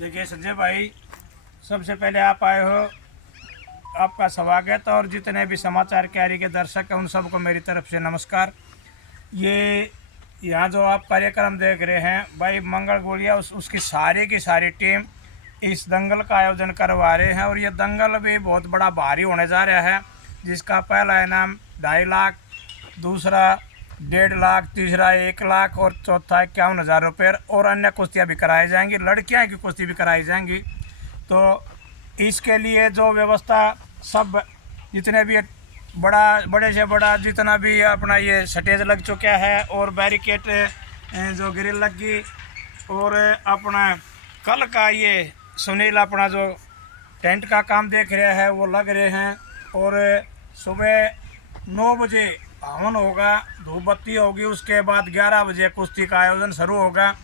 देखिए संजय भाई, सबसे पहले आप आए हो, आपका स्वागत। और जितने भी समाचार क्यारी के दर्शक हैं उन सबको मेरी तरफ से नमस्कार। ये यहाँ जो आप कार्यक्रम देख रहे हैं भाई, मंगल गोलिया उसकी सारी की सारी टीम इस दंगल का आयोजन करवा रहे हैं। और ये दंगल भी बहुत बड़ा भारी होने जा रहा है, जिसका पहला इनाम 2.5 लाख, दूसरा 1.5 लाख, तीसरा 1 लाख और चौथा 51,000 रुपये। और अन्य कुश्तियाँ भी कराई जाएंगी, लड़कियाँ की कुश्ती भी कराई जाएंगी। तो इसके लिए जो व्यवस्था सब जितने भी बड़े से बड़ा जितना भी अपना ये स्टेज लग चुका है और बैरिकेड जो ग्रिल लगी, और अपना कल का ये सुनील अपना जो टेंट का काम देख रहे हैं वो लग रहे हैं। और सुबह 9 बजे हवन होगा, धूप बत्ती होगी, उसके बाद 11 बजे कुश्ती का आयोजन शुरू होगा।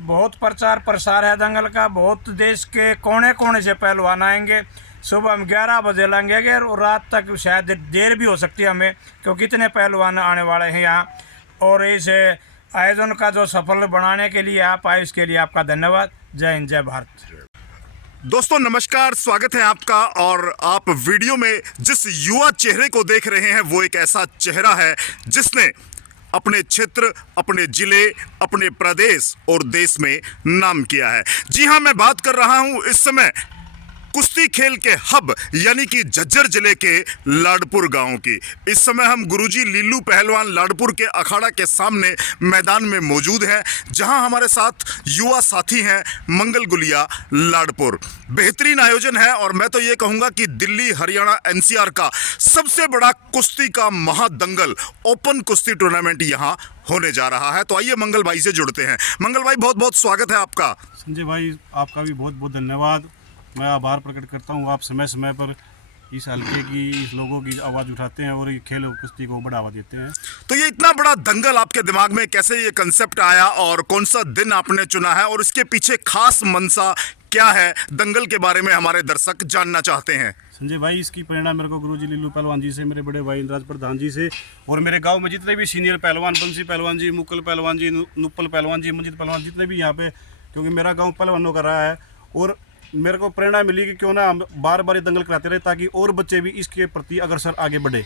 बहुत प्रचार प्रसार है दंगल का, बहुत देश के कोने कोने से पहलवान आएंगे। सुबह हम 11 बजे लगेंगे और रात तक शायद देर भी हो सकती है हमें, क्योंकि इतने पहलवान आने वाले हैं यहाँ। और इस आयोजन का जो सफल बनाने के लिए आप आए, इसके लिए आपका धन्यवाद। जय हिंद, जय भारत। दोस्तों नमस्कार, स्वागत है आपका। और आप वीडियो में जिस युवा चेहरे को देख रहे हैं वो एक ऐसा चेहरा है जिसने अपने क्षेत्र, अपने जिले, अपने प्रदेश और देश में नाम किया है। जी हां, मैं बात कर रहा हूं इस समय कुश्ती खेल के हब यानी कि झज्जर जिले के लाडपुर गांव की। इस समय हम गुरुजी लीलू पहलवान लाडपुर के अखाड़ा के सामने मैदान में मौजूद हैं, जहां हमारे साथ युवा साथी हैं मंगल गुलिया लाडपुर। बेहतरीन आयोजन है और मैं तो ये कहूँगा कि दिल्ली, हरियाणा, एनसीआर का सबसे बड़ा कुश्ती का महादंगल ओपन कुश्ती टूर्नामेंट यहाँ होने जा रहा है। तो आइए मंगल भाई से जुड़ते हैं। मंगल भाई, बहुत बहुत स्वागत है आपका। संजय भाई, आपका भी बहुत बहुत धन्यवाद। मैं आभार प्रकट करता हूँ, आप समय समय पर इस हल्के की, इस लोगों की आवाज़ उठाते हैं और ये खेल और कुश्ती को बढ़ावा देते हैं। तो ये इतना बड़ा दंगल आपके दिमाग में कैसे ये कंसेप्ट आया और कौन सा दिन आपने चुना है और इसके पीछे खास मंशा क्या है, दंगल के बारे में हमारे दर्शक जानना चाहते हैं। संजय भाई, इसकी प्रेरणा मेरे को गुरुजी लीलू पहलवान जी से, मेरे बड़े भाई इंद्राज प्रधान जी से, और मेरे गांव में जितने भी सीनियर पहलवान, बंसी पहलवान जी, मुकल पहलवान जी, नुप्पल पहलवान जी, मंजित पहलवान, जितने भी यहाँ पे, क्योंकि मेरा गाँव पहलवानों का रहा है। और मेरे को प्रेरणा मिली कि क्यों ना हम बार बार ये दंगल कराते रहे, ताकि और बच्चे भी इसके प्रति अग्रसर आगे बढ़े।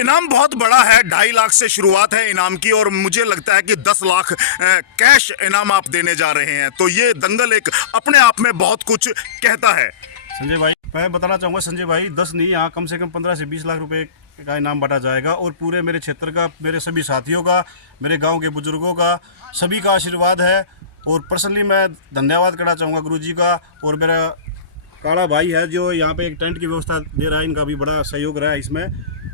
इनाम बहुत बड़ा है, 2.5 लाख से शुरुआत है इनाम की, और मुझे लगता है कि 10 लाख कैश इनाम आप देने जा रहे हैं। तो ये दंगल एक अपने आप में बहुत कुछ कहता है। संजय भाई, मैं बताना चाहूँगा संजय भाई, 10 नहीं, यहाँ कम से कम 15 से 20 लाख रुपए का इनाम बांटा जाएगा। और पूरे मेरे क्षेत्र का, मेरे सभी साथियों का, मेरे गांव के बुजुर्गों का, सभी का आशीर्वाद है। और पर्सनली मैं धन्यवाद करना चाहूँगा गुरुजी का। और मेरा काला भाई है जो यहाँ पे एक टेंट की व्यवस्था दे रहा है, इनका भी बड़ा सहयोग रहा है इसमें।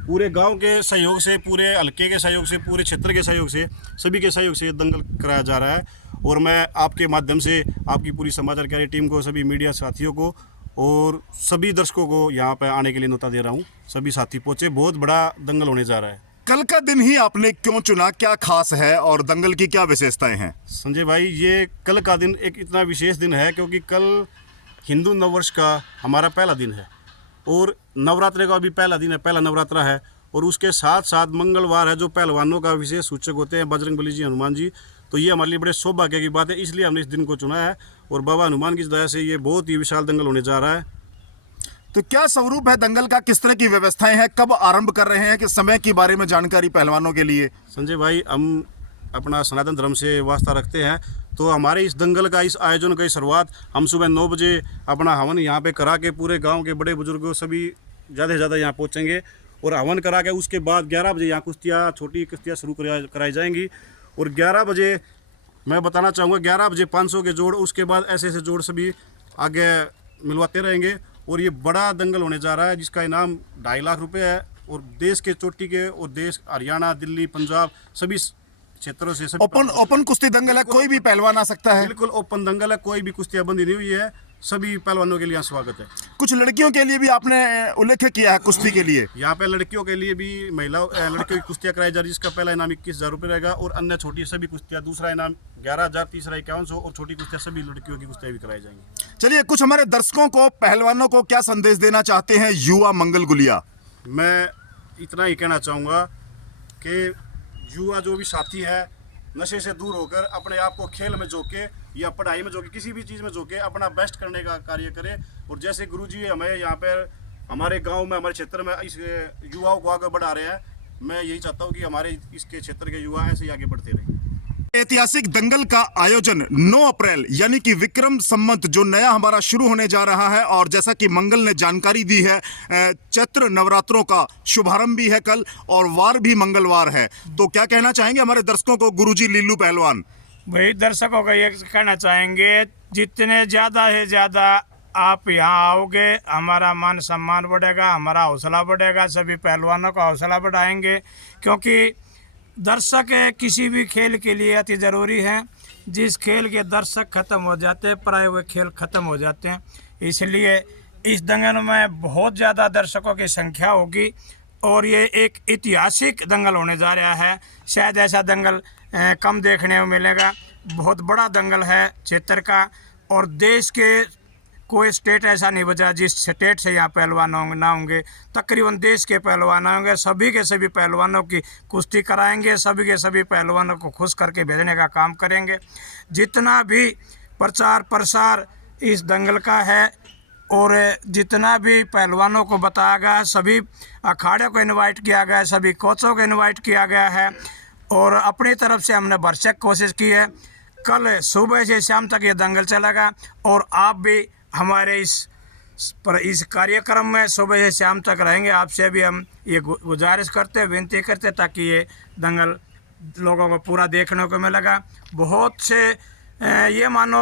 पूरे गांव के सहयोग से, पूरे हल्के के सहयोग से, पूरे क्षेत्र के सहयोग से, सभी के सहयोग से दंगल कराया जा रहा है। और मैं आपके माध्यम से आपकी पूरी समाचार क्यारी टीम को, सभी मीडिया साथियों को और सभी दर्शकों को यहाँ पे आने के लिए न्योता दे रहा हूँ। सभी साथी पहुँचे, बहुत बड़ा दंगल होने जा रहा है। कल का दिन ही आपने क्यों चुना, क्या खास है और दंगल की क्या विशेषताएं हैं? संजय भाई, ये कल का दिन एक इतना विशेष दिन है क्योंकि कल हिंदू नववर्ष का हमारा पहला दिन है और नवरात्रे का भी पहला दिन है, पहला नवरात्रा है। और उसके साथ साथ मंगलवार है, जो पहलवानों का विशेष सूचक होते हैं, बजरंगबली जी, हनुमान जी। तो ये हमारे लिए बड़े सौभाग्य की बात है, इसलिए हमने इस दिन को चुना है। और बाबा हनुमान की दया से ये बहुत ही विशाल दंगल होने जा रहा है। तो क्या स्वरूप है दंगल का, किस तरह की व्यवस्थाएं हैं, कब आरंभ कर रहे हैं, कि समय के बारे में जानकारी पहलवानों के लिए? संजय भाई, हम अपना सनातन धर्म से वास्ता रखते हैं, तो हमारे इस दंगल का, इस आयोजन की शुरुआत हम सुबह 9 बजे अपना हवन यहाँ पे करा के पूरे गांव के बड़े बुजुर्गों सभी ज़्यादा से ज़्यादा यहाँ पहुँचेंगे। और हवन करा के उसके बाद 11 बजे यहाँ कुश्तियाँ, छोटी कुश्तियाँ शुरू कराई जाएंगी। और 11 बजे मैं बताना चाहूँगा, 11 बजे 500 के जोड़, उसके बाद ऐसे ऐसे जोड़ सभी आगे मिलवाते रहेंगे। और ये बड़ा दंगल होने जा रहा है जिसका इनाम 2.5 लाख रुपए है। और देश के चोटी के, और देश हरियाणा, दिल्ली, पंजाब, सभी क्षेत्रों से सभी ओपन कुश्ती दंगल है, कोई भी पहलवान आ सकता है? बिल्कुल ओपन दंगल है, कोई भी कुश्तियाँ बंदी नहीं हुई है, सभी पहलवानों के लिए स्वागत है। कुछ लड़कियों के लिए भी आपने उल्लेख किया है कुश्ती के लिए? यहाँ पे लड़कियों के लिए भी लड़कियों की कुश्तियाँ कराई जा रही है, जिसका पहला इनाम 21,000 रुपये रहेगा। और अन्य छोटी सभी कुश्तियाँ, दूसरा इनाम 11,000, तीसरा 5100, और छोटी कुश्तियाँ सभी लड़कियों की कुश्तियाँ भी कराई जाएंगी। चलिए, कुछ हमारे दर्शकों को, पहलवानों को क्या संदेश देना चाहते हैं युवा मंगल गुलिया? मैं इतना ही कहना चाहूँगा कि युवा जो भी साथी है, नशे से दूर होकर अपने आप को खेल में झोंके। या पढ़ाई में जो कि किसी भी चीज़ में जो कि अपना बेस्ट करने का कार्य करे। और जैसे गुरुजी हमें यहाँ पर हमारे गांव में, हमारे क्षेत्र में इस युवाओं को आगे बढ़ा रहे हैं, मैं यही चाहता हूँ कि हमारे इसके क्षेत्र के युवा ऐसे ही आगे बढ़ते रहें। ऐतिहासिक दंगल का आयोजन 9 अप्रैल यानी कि विक्रम संवत जो नया हमारा शुरू होने जा रहा है, और जैसा कि मंगल ने जानकारी दी है, चैत्र नवरात्रों का शुभारंभ भी है कल और वार भी मंगलवार है। तो क्या कहना चाहेंगे हमारे दर्शकों को गुरुजी लीलू पहलवान? भाई दर्शकों को ये कहना चाहेंगे, जितने ज़्यादा है ज़्यादा आप यहाँ आओगे, हमारा मान सम्मान बढ़ेगा, हमारा हौसला बढ़ेगा, सभी पहलवानों का हौसला बढ़ाएंगे, क्योंकि दर्शक किसी भी खेल के लिए अति ज़रूरी है। जिस खेल के दर्शक ख़त्म हो जाते हैं, प्राय वे खेल ख़त्म हो जाते हैं। इसलिए इस दंगल में बहुत ज़्यादा दर्शकों की संख्या होगी और ये एक ऐतिहासिक दंगल होने जा रहा है। शायद ऐसा दंगल कम देखने को मिलेगा। बहुत बड़ा दंगल है क्षेत्र का, और देश के कोई स्टेट ऐसा नहीं बचा जिस स्टेट से यहाँ पहलवान ना होंगे। तकरीबन देश के पहलवान होंगे, सभी के सभी पहलवानों की कुश्ती कराएंगे, सभी के सभी पहलवानों को खुश करके भेजने का काम करेंगे। जितना भी प्रचार प्रसार इस दंगल का है और जितना भी पहलवानों को बताया गया, सभी अखाड़े को इनवाइट किया गया है, सभी कोचों को इनवाइट किया गया है और अपनी तरफ से हमने भरसक कोशिश की है। कल सुबह से शाम तक ये दंगल चलेगा और आप भी हमारे इस कार्यक्रम में सुबह से शाम तक रहेंगे। आपसे भी हम ये गुजारिश करते, विनती करते ताकि ये दंगल लोगों को पूरा देखने को मिलेगा। बहुत से ये मानो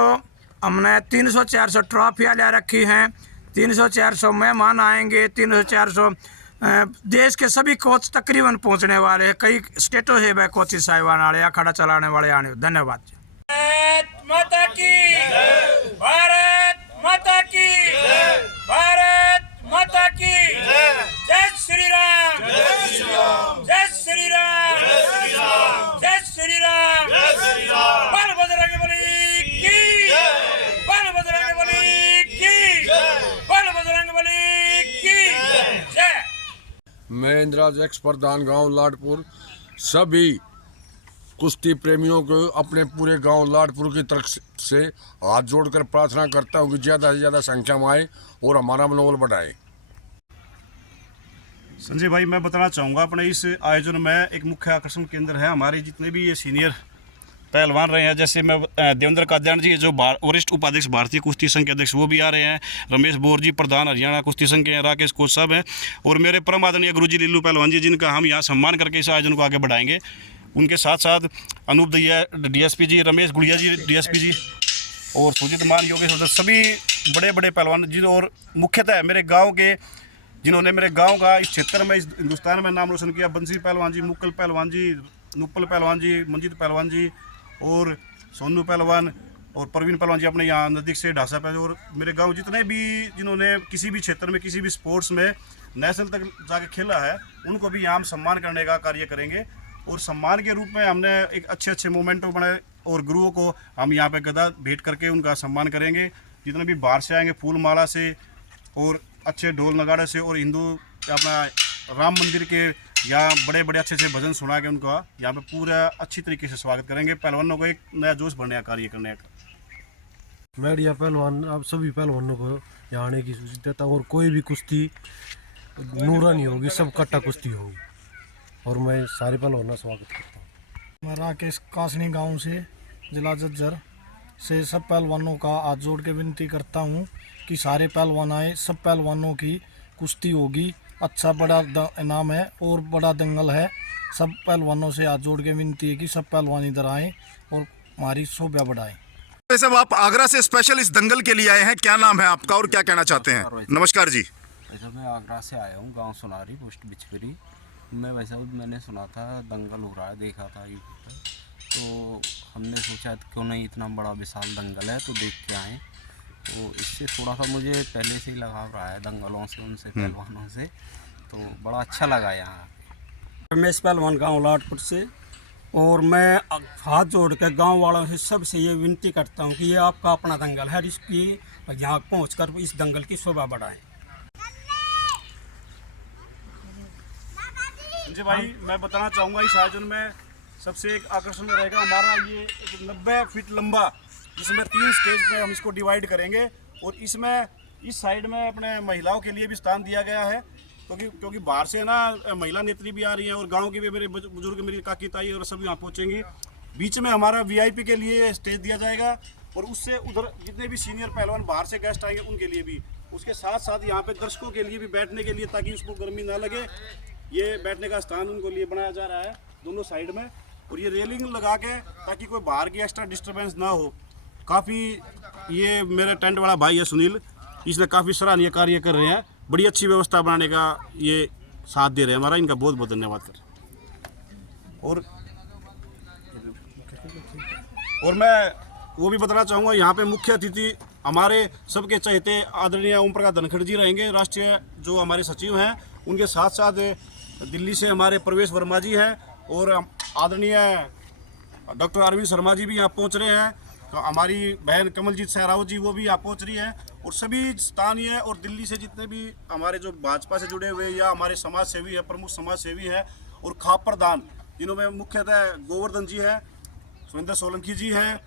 हमने 300-400 ट्रॉफियाँ ले रखी हैं, 300-400 मेहमान आएंगे, 300-400 देश के सभी कोच तकरीबन पहुंचने वाले हैं। कई स्टेटों से वह कोच साहिबान वाले अखाड़ा चलाने वाले आने। धन्यवाद। भारत माता की, भारत माता की, भारत माता की, जय श्री राम, जय श्री राम, जय श्री राम, जय श्री राम, बल बजरंगबली की, बल बजरंगबली की, बल बजरंगबली की जय। मैं इंदिराज एक्स प्रधान गांव लाडपुर सभी कुश्ती प्रेमियों को अपने पूरे गांव लाडपुर की तरफ से हाथ जोड़कर प्रार्थना करता हूं कि ज़्यादा से ज़्यादा संख्या में आए और हमारा मनोबल बढ़ाए। संजय भाई, मैं बताना चाहूँगा अपने इस आयोजन में एक मुख्य आकर्षण केंद्र है हमारे जितने भी ये सीनियर पहलवान रहे हैं। जैसे मैं देवेंद्र कादयान जी जो वरिष्ठ उपाध्यक्ष भारतीय कुश्ती संघ के अध्यक्ष वो भी आ रहे हैं, रमेश बोर जी प्रधान हरियाणा कुश्ती संघ के हैं, राकेश कोच साहब हैं और मेरे परम आदरणीय गुरुजी लीलू पहलवान जी, जिनका हम यहाँ सम्मान करके इस आयोजन को आगे बढ़ाएंगे। उनके साथ साथ अनूप दैया डीएसपी जी, रमेश गुड़िया जी डीएसपी जी और सुजीत मान योगेश, सभी बड़े बड़े पहलवान जी और मुख्यतः मेरे गाँव के जिन्होंने मेरे गाँव का इस क्षेत्र में इस हिंदुस्तान में नाम रोशन किया। बंसी पहलवान जी, मुक्कल पहलवान जी, नुप्पल पहलवान जी, मंजीत पहलवान जी और सोनू पहलवान और परवीन पहलवान जी अपने यहाँ नज़दीक से ढासा पहलवान, और मेरे गांव जितने भी जिन्होंने किसी भी क्षेत्र में किसी भी स्पोर्ट्स में नेशनल तक जाके खेला है, उनको भी यहाँ हम सम्मान करने का कार्य करेंगे। और सम्मान के रूप में हमने एक अच्छे अच्छे मोमेंटों बनाए और गुरुओं को हम यहाँ पे गदा भेंट करके उनका सम्मान करेंगे। जितने भी बाहर से आएंगे फूल माला से और अच्छे ढोल नगाड़े से और हिंदू अपना राम मंदिर के यहाँ बड़े बड़े अच्छे से भजन सुना के उनका यहाँ पे पूरा अच्छी तरीके से स्वागत करेंगे। पहलवानों को एक नया जोश भरने का कार्य करने का। मैं यहाँ पहलवान अब सभी पहलवानों को यहाँ आने की सूचना देता हूँ और कोई भी कुश्ती नूरा नहीं होगी, सब कट्टा कुश्ती होगी और मैं सारे पहलवानों का स्वागत करता हूँ। मैं राकेश कासनी गांव से जिला झज्जर से सब पहलवानों का हाथ जोड़ के विनती करता हूँ कि सारे पहलवान आए, सब पहलवानों की कुश्ती होगी। अच्छा बड़ा इनाम है और बड़ा दंगल है। सब पहलवानों से हाथ जोड़ के विनती है कि सब पहलवान इधर आएँ और हमारी शोभा बढ़ाएं। वैसे आप आगरा से स्पेशल इस दंगल के लिए आए हैं, क्या नाम है आपका और क्या कहना चाहते हैं? नमस्कार जी। वैसे मैं आगरा से आया हूँ, गांव सोनारी, पोस्ट बिचकरी। मैं वैसे मैंने सुना था दंगल हो रहा है, देखा था यूट्यूब पर, तो हमने सोचा क्यों नहीं इतना बड़ा विशाल दंगल है तो देख के आएँ। तो इससे थोड़ा सा मुझे पहले से ही लगाव रहा है दंगलों से, उनसे पहलवानों से, तो बड़ा अच्छा लगा यहाँ। रमेश पहलवान गाँव लाडपुर से, और मैं हाथ जोड़ कर गाँव वालों से सबसे ये विनती करता हूँ कि ये आपका अपना दंगल है, इसकी यहाँ पहुँचकर इस दंगल की शोभा बढ़ाएं। संजय भाई, मैं बताना चाहूँगा इस आयोजन में सबसे एक आकर्षण रहेगा हमारा ये 90 फीट लंबा जिसमें 3 स्टेज पे हम इसको डिवाइड करेंगे। और इसमें इस साइड में अपने महिलाओं के लिए भी स्थान दिया गया है, क्योंकि बाहर से ना महिला नेत्री भी आ रही हैं और गांव के भी मेरे बुजुर्ग, मेरी काकी ताई और सभी वहाँ पहुँचेंगी। बीच में हमारा VIP के लिए स्टेज दिया जाएगा और उससे उधर जितने भी सीनियर पहलवान बाहर से गेस्ट आएंगे उनके लिए भी। उसके साथ साथ यहाँ पे दर्शकों के लिए भी बैठने के लिए, ताकि उसको गर्मी ना लगे, ये बैठने का स्थान उनको लिए बनाया जा रहा है दोनों साइड में। और ये रेलिंग लगा के, ताकि कोई बाहर की एक्स्ट्रा डिस्टर्बेंस ना हो। काफ़ी ये मेरे टेंट वाला भाई है सुनील, इसने काफ़ी सराहनीय कार्य कर रहे हैं, बड़ी अच्छी व्यवस्था बनाने का ये साथ दे रहे हैं हमारा, इनका बहुत बहुत धन्यवाद कर। और मैं वो भी बताना चाहूँगा, यहाँ पे मुख्य अतिथि हमारे सबके चहेते आदरणीय ओम प्रकाश धनखड़ जी रहेंगे, राष्ट्रीय जो हमारे सचिव हैं। उनके साथ साथ दिल्ली से हमारे प्रवेश वर्मा जी हैं और आदरणीय डॉक्टर अरविंद शर्मा जी भी यहाँ पहुँच रहे हैं। तो हमारी बहन कमलजीत सहरावत जी वो भी यहाँ पहुँच रही है। और सभी स्थानीय और दिल्ली से जितने भी हमारे जो भाजपा से जुड़े हुए या हमारे समाज सेवी है, प्रमुख समाज सेवी है और खाप प्रधान, जिन्होंने मुख्यतः गोवर्धन जी है, सुरेंद्र सोलंकी जी हैं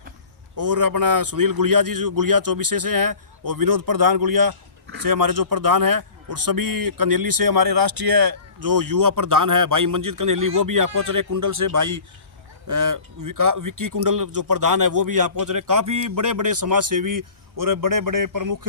और अपना सुनील गुड़िया जी जो गुड़िया 24 से हैं, और विनोद प्रधान गुड़िया से हमारे जो प्रधान हैं, और सभी कनेली से हमारे राष्ट्रीय जो युवा प्रधान है भाई मंजीत कनेली वो भी यहाँ पहुँच रहे। कुंडल से भाई विक्की कुंडल जो प्रधान है वो भी यहाँ पहुँच रहे। काफ़ी बड़े बड़े समाज सेवी और बड़े बड़े प्रमुख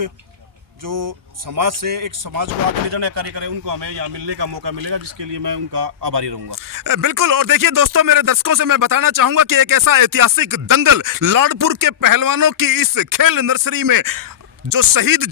जो समाज से एक समाज को आगे ले जाने का कार्य करें, उनको हमें यहाँ मिलने का मौका मिलेगा, जिसके लिए मैं उनका आभारी रहूंगा। बिल्कुल। और देखिए दोस्तों, मेरे दर्शकों से मैं बताना चाहूंगा कि एक ऐसा ऐतिहासिक दंगल लाडपुर के पहलवानों की इस खेल नर्सरी में जो शहीद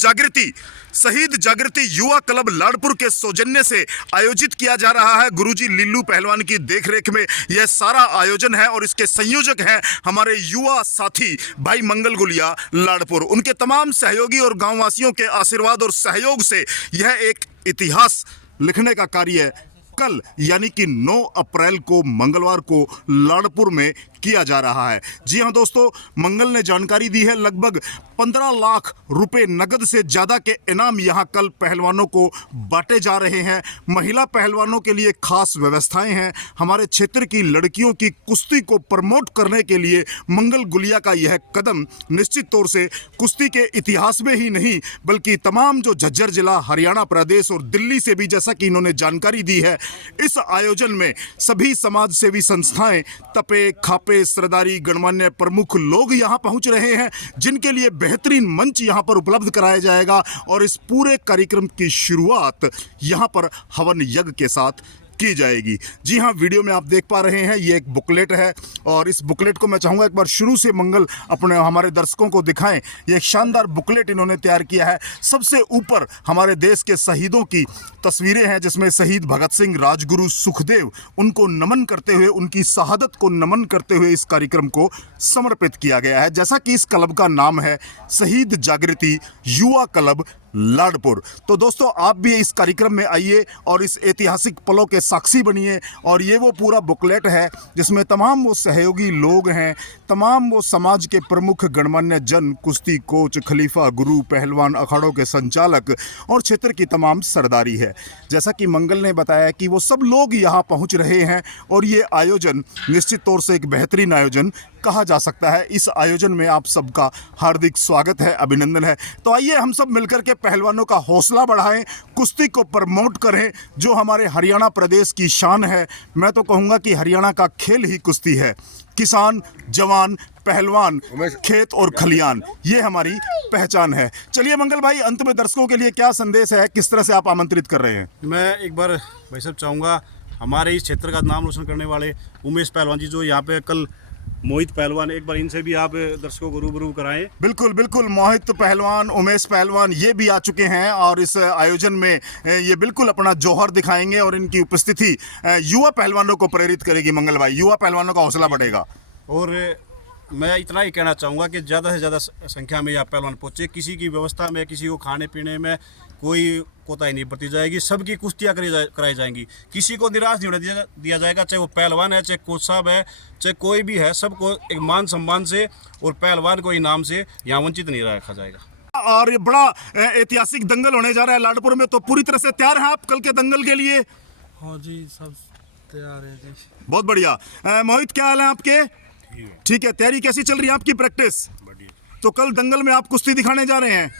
जागृति युवा क्लब लाडपुर के सौजन्य से आयोजित किया जा रहा है। गुरुजी लिल्लू पहलवान की देखरेख में यह सारा आयोजन है और इसके संयोजक हैं हमारे युवा साथी भाई मंगल गुलिया लाडपुर। उनके तमाम सहयोगी और गांववासियों के आशीर्वाद और सहयोग से यह एक इतिहास लिखने का कार्य कल यानी कि 9 अप्रैल को मंगलवार को लाडपुर में किया जा रहा है। जी हां दोस्तों, मंगल ने जानकारी दी है लगभग 15 लाख रुपए नगद से ज़्यादा के इनाम यहां कल पहलवानों को बांटे जा रहे हैं। महिला पहलवानों के लिए खास व्यवस्थाएं हैं। हमारे क्षेत्र की लड़कियों की कुश्ती को प्रमोट करने के लिए मंगल गुलिया का यह कदम निश्चित तौर से कुश्ती के इतिहास में ही नहीं बल्कि तमाम जो झज्जर जिला, हरियाणा प्रदेश और दिल्ली से भी, जैसा कि इन्होंने जानकारी दी है, इस आयोजन में सभी समाज सेवी संस्थाएं, तपे खापे सरदारी गणमान्य प्रमुख लोग यहां पहुंच रहे हैं, जिनके लिए बेहतरीन मंच यहां पर उपलब्ध कराया जाएगा। और इस पूरे कार्यक्रम की शुरुआत यहां पर हवन यज्ञ के साथ की जाएगी। जी हाँ, वीडियो में आप देख पा रहे हैं ये एक बुकलेट है और इस बुकलेट को मैं चाहूँगा एक बार शुरू से मंगल अपने हमारे दर्शकों को दिखाएं। ये एक शानदार बुकलेट इन्होंने तैयार किया है। सबसे ऊपर हमारे देश के शहीदों की तस्वीरें हैं, जिसमें शहीद भगत सिंह, राजगुरु सुखदेव, उनको नमन करते हुए, उनकी शहादत को नमन करते हुए इस कार्यक्रम को समर्पित किया गया है। जैसा कि इस क्लब का नाम है शहीद जागृति युवा क्लब लाडपुर। तो दोस्तों, आप भी इस कार्यक्रम में आइए और इस ऐतिहासिक पलों के साक्षी बनिए। और ये वो पूरा बुकलेट है जिसमें तमाम वो सहयोगी लोग हैं, तमाम वो समाज के प्रमुख गणमान्य जन, कुश्ती कोच, खलीफा, गुरु, पहलवान, अखाड़ों के संचालक और क्षेत्र की तमाम सरदारी है। जैसा कि मंगल ने बताया कि वो सब लोग यहाँ पहुँच रहे हैं और ये आयोजन निश्चित तौर से एक बेहतरीन आयोजन कहा जा सकता है। इस आयोजन में आप सबका हार्दिक स्वागत है, अभिनंदन है। तो आइए हम सब मिलकर के पहलवानों का हौसला बढ़ाएं, कुश्ती को प्रमोट करें, जो हमारे हरियाणा प्रदेश की शान है। मैं तो कहूँगा कि हरियाणा का खेल ही कुश्ती है। किसान, जवान, पहलवान, खेत और खलियान, ये हमारी पहचान है। चलिए मंगल भाई, अंत में दर्शकों के लिए क्या संदेश है, किस तरह से आप आमंत्रित कर रहे हैं? मैं एक बार भाई साहब चाहूँगा, हमारे इस क्षेत्र का नाम रोशन करने वाले उमेश पहलवान जी जो यहाँ पे कल मोहित पहलवान, एक बार इनसे भी आप दर्शकों को रूबरू कराएं। बिल्कुल बिल्कुल, मोहित पहलवान, उमेश पहलवान ये भी आ चुके हैं और इस आयोजन में ये बिल्कुल अपना जौहर दिखाएंगे और इनकी उपस्थिति युवा पहलवानों को प्रेरित करेगी। मंगल भाई, युवा पहलवानों का हौसला बढ़ेगा। और मैं इतना ही कहना चाहूँगा कि ज़्यादा से ज़्यादा संख्या में यहाँ पहलवान पहुँचे। किसी की व्यवस्था में, किसी को खाने पीने में कोई कोताही नहीं बरती जाएगी। सबकी कुश्तियाँ कराई जाएंगी। किसी को निराश नहीं होने दिया जाएगा, चाहे वो पहलवान है, चाहे कोच साहब है, चाहे कोई भी है। सबको एक मान सम्मान से और पहलवान को इनाम से यहाँ वंचित नहीं रखा जाएगा। और ये बड़ा ऐतिहासिक दंगल होने जा रहा है लाडपुर में, तो पूरी तरह से तैयार हैं आप कल के दंगल के लिए? हाँ जी, सब तैयार है जी। बहुत बढ़िया। मोहित, क्या हाल है आपके? ठीक है, तैयारी कैसी चल रही है आपकी, प्रैक्टिस? तो कल दंगल में आप कुश्ती दिखाने जा रहे हैं?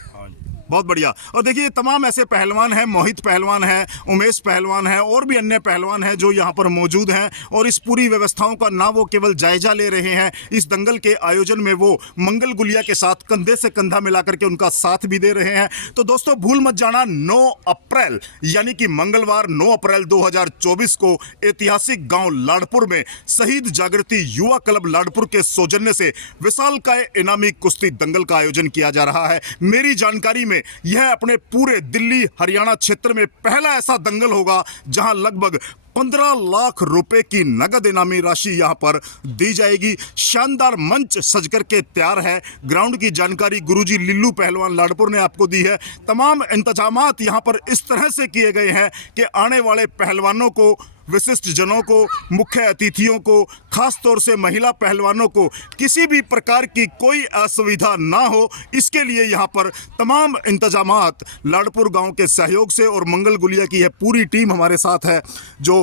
बहुत बढ़िया। और देखिए तमाम ऐसे पहलवान हैं, मोहित पहलवान है, उमेश पहलवान है और भी अन्य पहलवान हैं जो यहाँ पर मौजूद हैं और इस पूरी व्यवस्थाओं का ना वो केवल जायजा ले रहे हैं, इस दंगल के आयोजन में वो मंगल गुलिया के साथ कंधे से कंधा मिला करके उनका साथ भी दे रहे हैं। तो दोस्तों भूल मत जाना 9 अप्रैल यानी कि मंगलवार 9 अप्रैल 2024 को ऐतिहासिक गांव लाडपुर में शहीद जागृति युवा क्लब लाडपुर के सौजन्य से विशालकाय इनामी कुश्ती दंगल का आयोजन किया जा रहा है। मेरी जानकारी में यह अपने पूरे दिल्ली हरियाणा क्षेत्र में पहला ऐसा दंगल होगा जहां लगभग 15 लाख रुपए की नगद इनामी राशि यहां पर दी जाएगी। शानदार मंच सज करके तैयार है। ग्राउंड की जानकारी गुरुजी लिल्लू पहलवान लाडपुर ने आपको दी है। तमाम इंतजामात यहां पर इस तरह से किए गए हैं कि आने वाले पहलवानों को, विशिष्ट जनों को, मुख्य अतिथियों को, खास तौर से महिला पहलवानों को किसी भी प्रकार की कोई असुविधा ना हो, इसके लिए यहाँ पर तमाम इंतजामात लाडपुर गांव के सहयोग से और मंगल गुलिया की यह पूरी टीम हमारे साथ है जो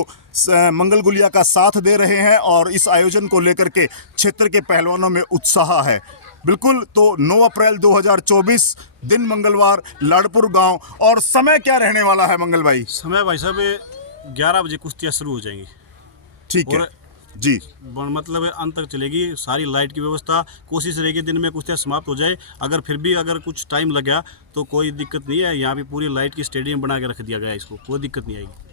मंगल गुलिया का साथ दे रहे हैं और इस आयोजन को लेकर के क्षेत्र के पहलवानों में उत्साह है। बिल्कुल, तो 9 अप्रैल 2024 दिन मंगलवार लाडपुर गाँव। और समय क्या रहने वाला है मंगल भाई? समय भाई साहब 11 बजे कुश्तियाँ शुरू हो जाएंगी। ठीक है और जी, मतलब अंत तक चलेगी। सारी लाइट की व्यवस्था, कोशिश रहेगी दिन में कुश्तियाँ समाप्त हो जाए। अगर फिर भी अगर कुछ टाइम लग गया तो कोई दिक्कत नहीं है। यहाँ भी पूरी लाइट की स्टेडियम बना के रख दिया गया है, इसको कोई दिक्कत नहीं आएगी।